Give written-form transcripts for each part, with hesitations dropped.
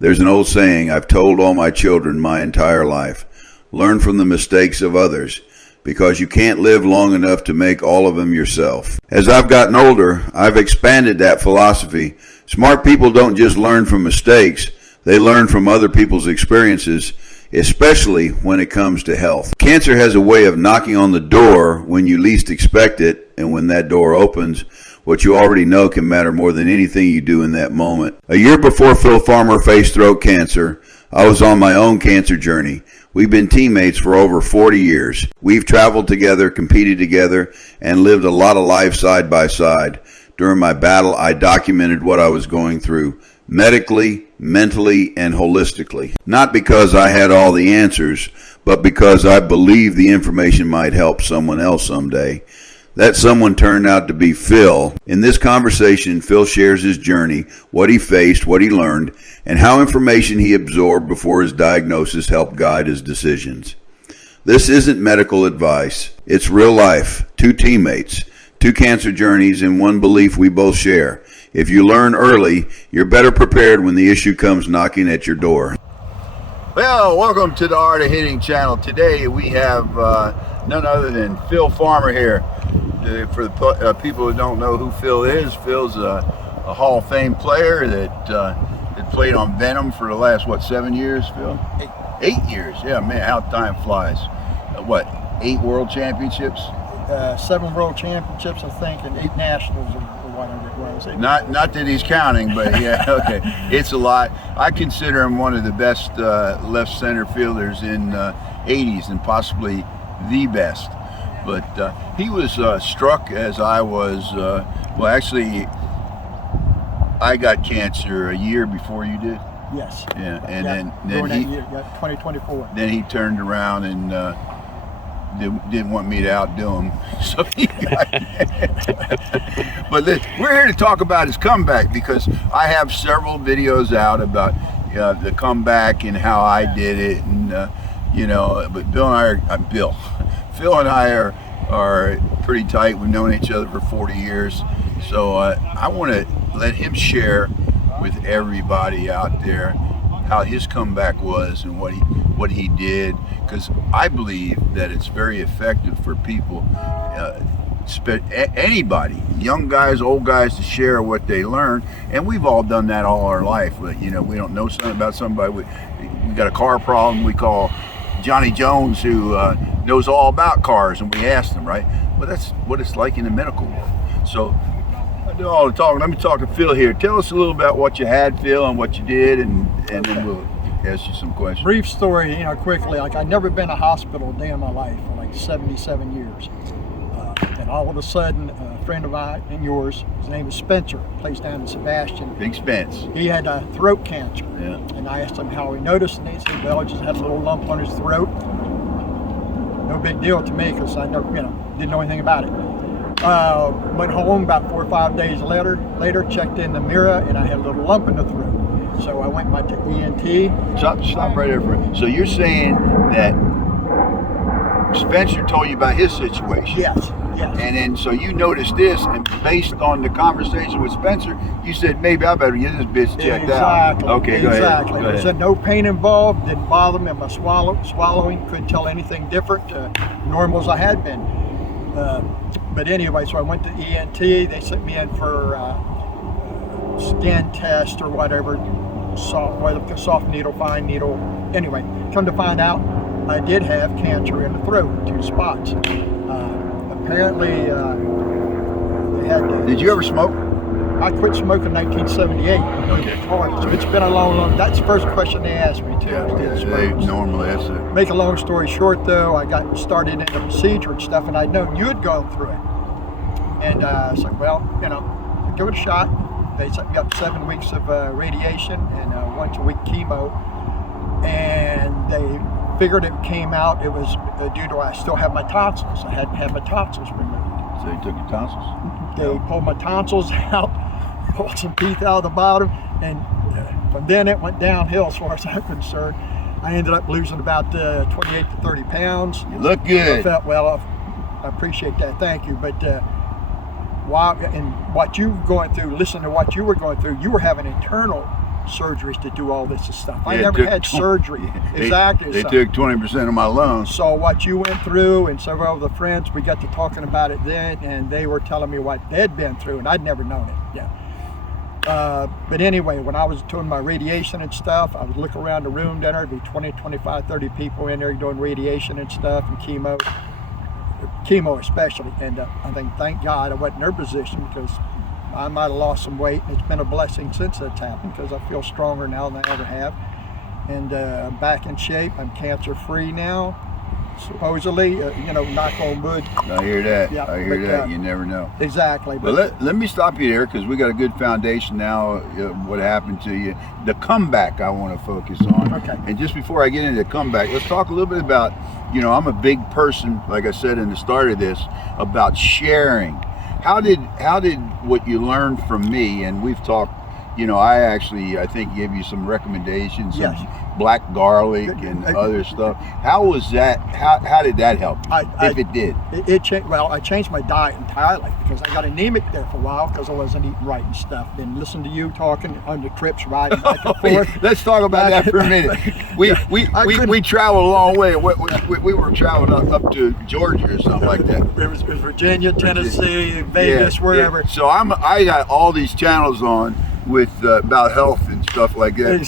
There's an old saying I've told all my children my entire life. Learn from the mistakes of others, because you can't live long enough to make all of them yourself. As I've gotten older, I've expanded that philosophy. Smart people don't just learn from mistakes, they learn from other people's experiences, especially when it comes to health. Cancer has a way of knocking on the door when you least expect it, and when that door opens, what you already know can matter more than anything you do in that moment. A year before Phil Farmer faced throat cancer, I was on my own cancer journey. We've been teammates for over 40 years. We've traveled together, competed together, and lived a lot of life side by side. During my battle, I documented what I was going through, medically, mentally, and holistically. Not because I had all the answers, but because I believed the information might help someone else someday. That someone turned out to be Phil. In this conversation, Phil shares his journey, what he faced, what he learned, and how information he absorbed before his diagnosis helped guide his decisions. This isn't medical advice. It's real life. Two teammates, two cancer journeys, and one belief we both share. If you learn early, you're better prepared when the issue comes knocking at your door. Well, welcome to the Art of Hitting channel. Today we have none other than Phil Farmer here. For the people who don't know who Phil is, Phil's a Hall of Fame player that played on Venom for the last, 7 years, Phil? 8 years, yeah, man, how time flies. 8 world championships? 7 world championships, I think, and 8 nationals or whatever it was. Not that he's counting, but yeah, okay. It's a lot. I consider him one of the best left center fielders in 80s and possibly the best. But he was struck as I was, actually, I got cancer a year before you did. Yes. Yeah, and then he, 2024. Then he turned around and didn't want me to outdo him. So he got But we're here to talk about his comeback, because I have several videos out about the comeback and how I did it, and but Phil and I are pretty tight. We've known each other for 40 years. So I want to let him share with everybody out there how his comeback was and what he did, because I believe that it's very effective for people, anybody, young guys, old guys, to share what they learn. And we've all done that all our life. But we don't know something about somebody. We got a car problem, we call Johnny Jones, who knows all about cars, and we ask them, right? Well, that's what it's like in the medical world. So I do all the talking. Let me talk to Phil here. Tell us a little about what you had, Phil, and what you did, and then we'll ask you some questions. Brief story, quickly. I'd never been to hospital a day in my life for 77 years. And all of a sudden, a friend of mine and yours, his name is Spencer, plays down in Sebastian. Big Spence. He had throat cancer. Yeah. And I asked him how he noticed, and he said, well, he just had a little lump on his throat. No big deal to me, because I never, didn't know anything about it. Went home about 4 or 5 days later, checked in the mirror, and I had a little lump in the throat. So I went to ENT. Stop right there for a minute. So you're saying that Spencer told you about his situation? Yes. And then, so you noticed this, and based on the conversation with Spencer, you said, maybe I better get this bitch checked out. Okay, go ahead. Exactly. There said no pain involved, didn't bother me in my swallowing, couldn't tell anything different, normal as I had been. But anyway, so I went to ENT, they sent me in for scan test or whatever, soft needle, fine needle. Anyway, come to find out, I did have cancer in the throat, 2 spots. Apparently, they had. Did you ever smoke? I quit smoking in 1978. Okay. So it's been a long. That's the first question they asked me too. Normally that's it. Make a long story short, though, I got started in the procedure and stuff, and I'd known you had gone through it. And I was like, well, give it a shot. They set me up 7 weeks of radiation and once a week chemo, and they figured it came out, it was due to I still have my tonsils. I hadn't had my tonsils removed. So they took your tonsils? They pulled my tonsils out, pulled some teeth out of the bottom, and from then it went downhill as far as I'm concerned. I ended up losing about 28 to 30 pounds. You look good. I felt well. I appreciate that. Thank you. But what you were going through, listen to what you were going through. You were having internal surgeries to do all this stuff. I Yeah, it never took had surgery. They- Exactly. They so, took 20% of my loans. so what you went through, and several of the friends, we got to talking about it then, and they were telling me what they'd been through, and I'd never known it. Yeah. But anyway, when I was doing my radiation and stuff, I would look around the room, then there'd be 20, 25, 30 people in there doing radiation and stuff, and chemo especially. And I think, thank God I wasn't in their position, because I might have lost some weight, and it's been a blessing since that's happened, because I feel stronger now than I ever have. And I'm back in shape. I'm cancer free now, supposedly. Knock on wood. I hear that. Yeah, I hear but, that. You never know. Exactly. But let me stop you there, because we got a good foundation now. What happened to you? The comeback I want to focus on. Okay. And just before I get into the comeback, let's talk a little bit about, I'm a big person, like I said in the start of this, about sharing. How did what you learned from me, and we've talked, I think gave you some recommendations, Yes. some black garlic and other stuff. How was that? How did that help you, if it did? It changed. Well, I changed my diet entirely, because I got anemic there for a while because I wasn't eating right and stuff. Then listen to you talking on the trips, riding back and forth. Let's talk about that for a minute. We traveled a long way. We were traveling up to Georgia or something like that. It was Virginia, Tennessee, Vegas, wherever. Yeah. So I got all these channels on with about health and stuff like that.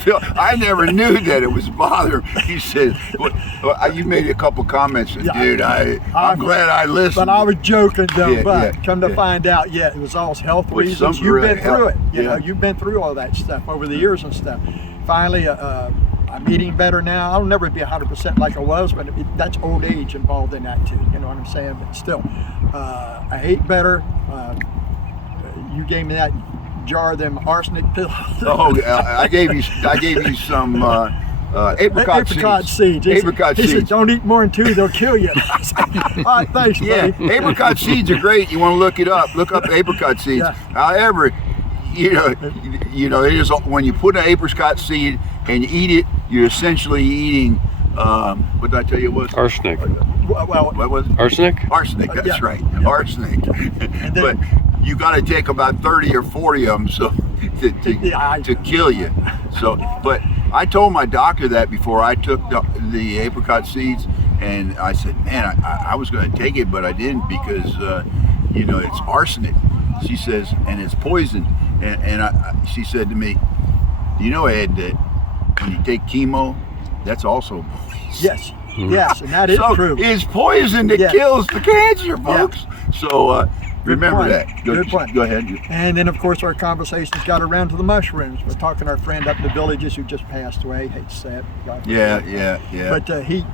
Phil, I never knew that it was bothering. He said, you made a couple comments, and dude, I'm glad I listened. But I was joking though. Yeah, come to find out, it was all health With reasons. some You've really been through help. it. You've been through all that stuff over the years and stuff. Finally, I'm eating better now. I'll never be 100% like I was, but that's old age involved in that too. You know what I'm saying? But still, I ate better. You gave me that jar of them arsenic pills. I gave you some apricot seeds. Apricot he seeds. said, don't eat more than 2, they'll kill you. I said, all right, thanks, buddy. Yeah, apricot seeds are great. You want to look it up. Look up apricot seeds. Yeah. However, it is, when you put an apricot seed and you eat it, you're essentially eating. What did I tell you it was? Arsenic. Well, What was it? Arsenic? Arsenic. That's Yeah. right. Arsenic. But you got to take about 30 or 40 of them to kill you. So, but I told my doctor that before I took the apricot seeds, and I said, man, I was going to take it, but I didn't because it's arsenic. She says, and it's poison. And she said to me, do you know, Ed, that when you take chemo, that's also poison? Yes, and that is true. It's poison that kills the cancer, folks. So remember that. Good point. Go ahead. And then, of course, our conversations got around to the mushrooms. We're talking to our friend up in the Villages who just passed away. Hate to say it. Yeah. But he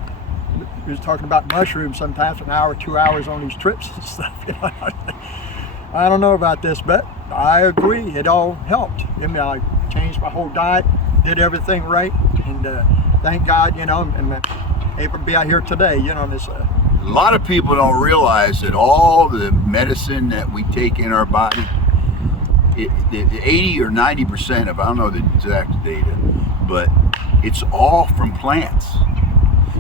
was talking about mushrooms sometimes, an hour, 2 hours on these trips and stuff. I don't know about this, but I agree. It all helped. I changed my whole diet, did everything right, and thank God, and I'm able to be out here today. This. A lot of people don't realize that all the medicine that we take in our body, 80 or 90% of, I don't know the exact data, but it's all from plants.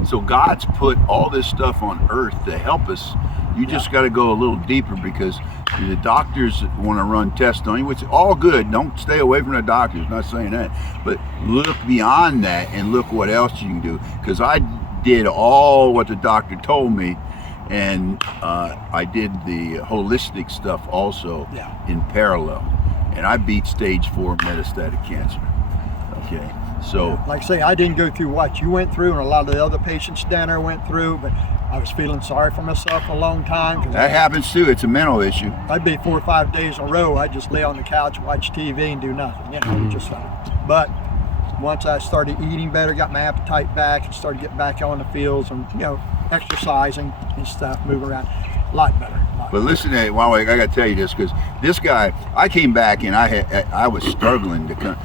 So God's put all this stuff on earth to help us. You just got to go a little deeper, because the doctors want to run tests on you, which is all good. Don't stay away from the doctors, not saying that. But look beyond that and look what else you can do. Because I did all what the doctor told me, and I did the holistic stuff also in parallel. And I beat stage 4 metastatic cancer. Okay, so like I say, I didn't go through what you went through, and a lot of the other patients down there went through, but I was feeling sorry for myself for a long time. That happens too. It's a mental issue. I'd be 4 or 5 days in a row. I'd just lay on the couch, watch TV, and do nothing. But once I started eating better, got my appetite back, and started getting back on the fields and exercising and stuff, moving around, a lot better. But listen, I got to tell you this, because this guy, I came back and I was struggling to come,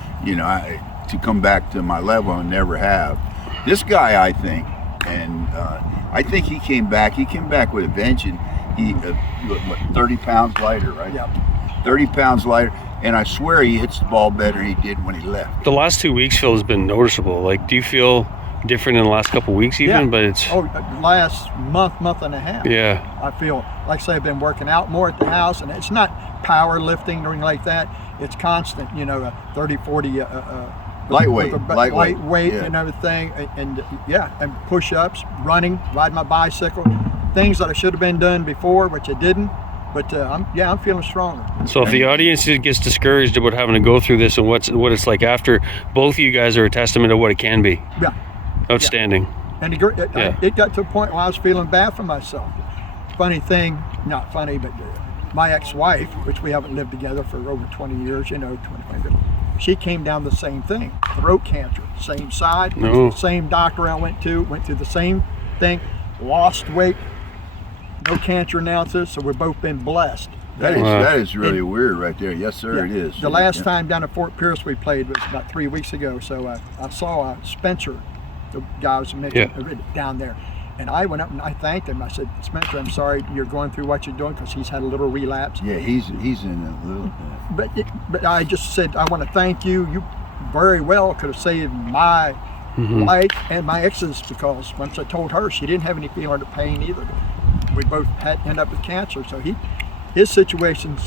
to come back to my level, and never have. This guy, I think, and I think he came back with a vengeance. He 30 pounds lighter, right? Yep. 30 pounds lighter, and I swear he hits the ball better than he did when he left. The last 2 weeks, Phil, has been noticeable. Like, do you feel different in the last couple of weeks even? Yeah. But it's last month and a half. Yeah. I feel like I say I've been working out more at the house, and it's not power lifting or anything like that. it's constant, 30, 40, Lightweight, lightweight yeah. and everything, and push-ups, running, riding my bicycle, things that I should have been done before, which I didn't. But I'm feeling stronger. So if the audience gets discouraged about having to go through this and what it's like after, both of you guys are a testament of what it can be. Yeah. Outstanding. And it got to a point where I was feeling bad for myself. Funny thing, not funny, but my ex-wife, which we haven't lived together for over 20 years, 25 years, she came down the same thing, throat cancer, same side, No. same doctor I went through the same thing, lost weight, no cancer analysis, so we've both been blessed. That is really weird right there. Yes, sir, it is. The last time down at Fort Pierce we played was about 3 weeks ago, so I saw Spencer, the guy I was mentioning, down there. And I went up and I thanked him. I said, Spencer, I'm sorry you're going through what you're doing, because he's had a little relapse. Yeah, he's in a little bit. But I just said, I want to thank you. You very well could have saved my life and my ex's, because once I told her, she didn't have any feeling of pain either. We both had end up with cancer, so his situation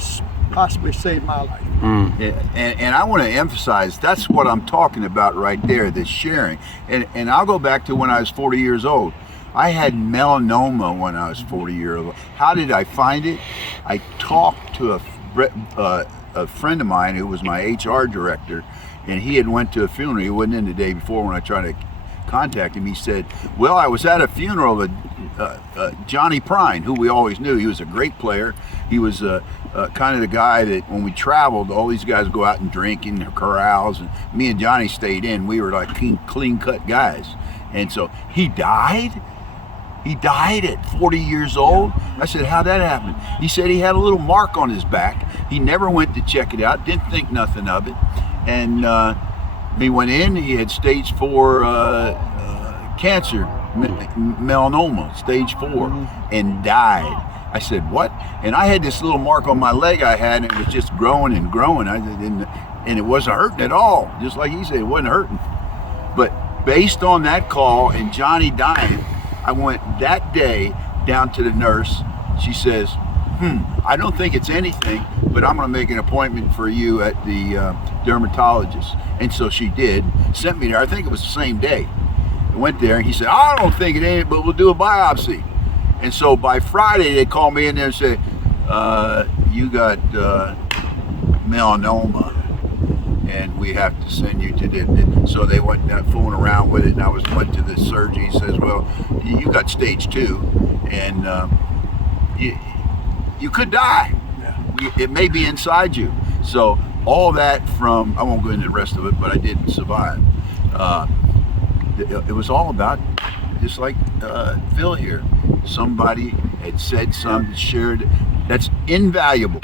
possibly saved my life. Yeah, and I want to emphasize, that's what I'm talking about right there, this sharing. And I'll go back to when I was 40 years old. I had melanoma when I was 40 years old. How did I find it? I talked to a friend of mine who was my HR director, and he had went to a funeral. He wasn't in the day before when I tried to contact him. He said, well, I was at a funeral of Johnny Prine, who we always knew. He was a great player. He was kind of the guy that when we traveled, all these guys go out and drink in their corrals, and me and Johnny stayed in. We were like clean-cut guys. And so he died. He died at 40 years old. I said, how'd that happen? He said he had a little mark on his back. He never went to check it out, didn't think nothing of it. And he went in, he had stage 4 cancer, melanoma, stage 4, and died. I said, what? And I had this little mark on my leg I had, and it was just growing and growing. And it wasn't hurting at all. Just like he said, it wasn't hurting. But based on that call and Johnny dying, I went that day down to the nurse. She says, I don't think it's anything, but I'm going to make an appointment for you at the dermatologist. And so she did, sent me there. I think it was the same day. I went there, and he said, I don't think it ain't, but we'll do a biopsy. And so by Friday, they called me in there and said, you got melanoma, and we have to send you to the, so they went fooling around with it, and I went to the surgeon. He says, well, you got stage 2, and you could die. It may be inside you. So all that from, I won't go into the rest of it, but I did survive. It was all about, just like Phil here, somebody had said something, shared, that's invaluable.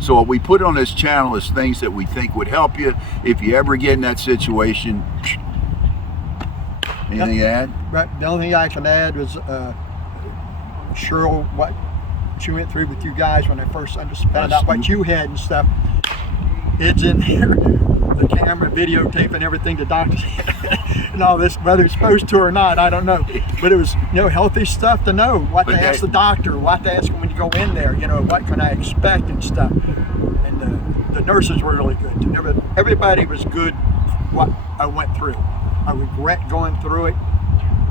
So what we put on this channel is things that we think would help you if you ever get in that situation. Anything to add? Right. The only thing I can add was Cheryl, what she went through with you guys when I first found out what you had and stuff. It's in there, the camera, videotaping everything the doctors and all this, whether it's supposed to or not, I don't know. But it was, healthy stuff to know, what to ask the doctor, what to ask when you go in there, what can I expect and stuff. And the nurses were really good. Everybody was good what I went through. I regret going through it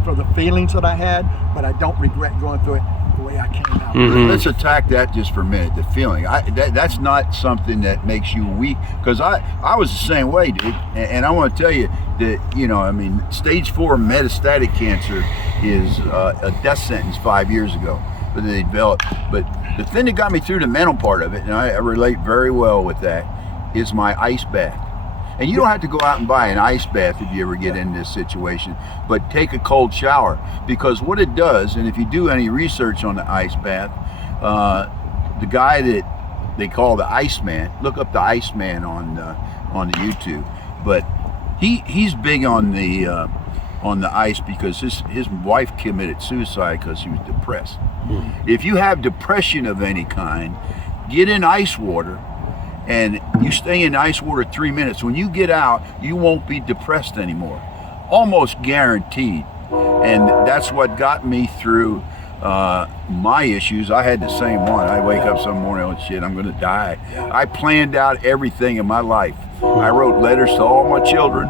for the feelings that I had, but I don't regret going through it the way I came out. Let's attack that just for a minute, the feeling. That's not something that makes you weak, because I was the same way, dude. And I want to tell you that, stage 4 metastatic cancer is a death sentence 5 years ago that they developed. But the thing that got me through the mental part of it, and I relate very well with that, is my ice bath. And you don't have to go out and buy an ice bath if you ever get in this situation, but take a cold shower, because what it does, and if you do any research on the ice bath, the guy that they call the Iceman, look up the Iceman on the YouTube, but he's big on the ice, because his wife committed suicide because she was depressed. If you have depression of any kind, get in ice water. And you stay in ice water 3 minutes. When you get out, you won't be depressed anymore. Almost guaranteed. And that's what got me through my issues, I had the same one. I wake up some morning, oh shit, I'm gonna die. I planned out everything in my life. I wrote letters to all my children,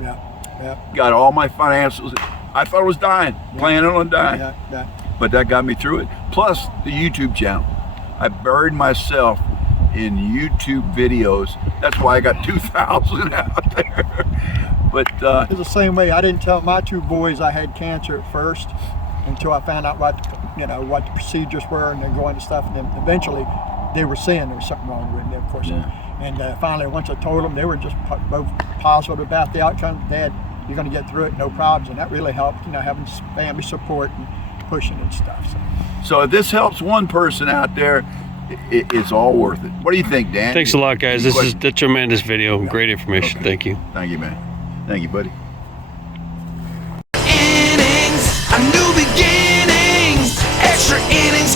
Yeah. got all my financials. I thought I was dying, planning on dying. Yeah. But that got me through it. Plus the YouTube channel. I buried myself in YouTube videos. That's why I got 2,000 out there. But It's the same way. I didn't tell my two boys I had cancer at first until I found out what the procedures were, and then going to stuff. And then eventually, they were saying there was something wrong with me, of course. And finally, once I told them, they were just both positive about the outcome. Dad, you're going to get through it, no problems. And that really helped. Having family support and pushing and stuff. so if this helps one person out there, it's all worth it. What do you think, Dan? Thanks a lot, guys. This is a tremendous video. Great information. Okay. Thank you. Thank you, man. Thank you, buddy. Innings, a new beginnings, extra innings.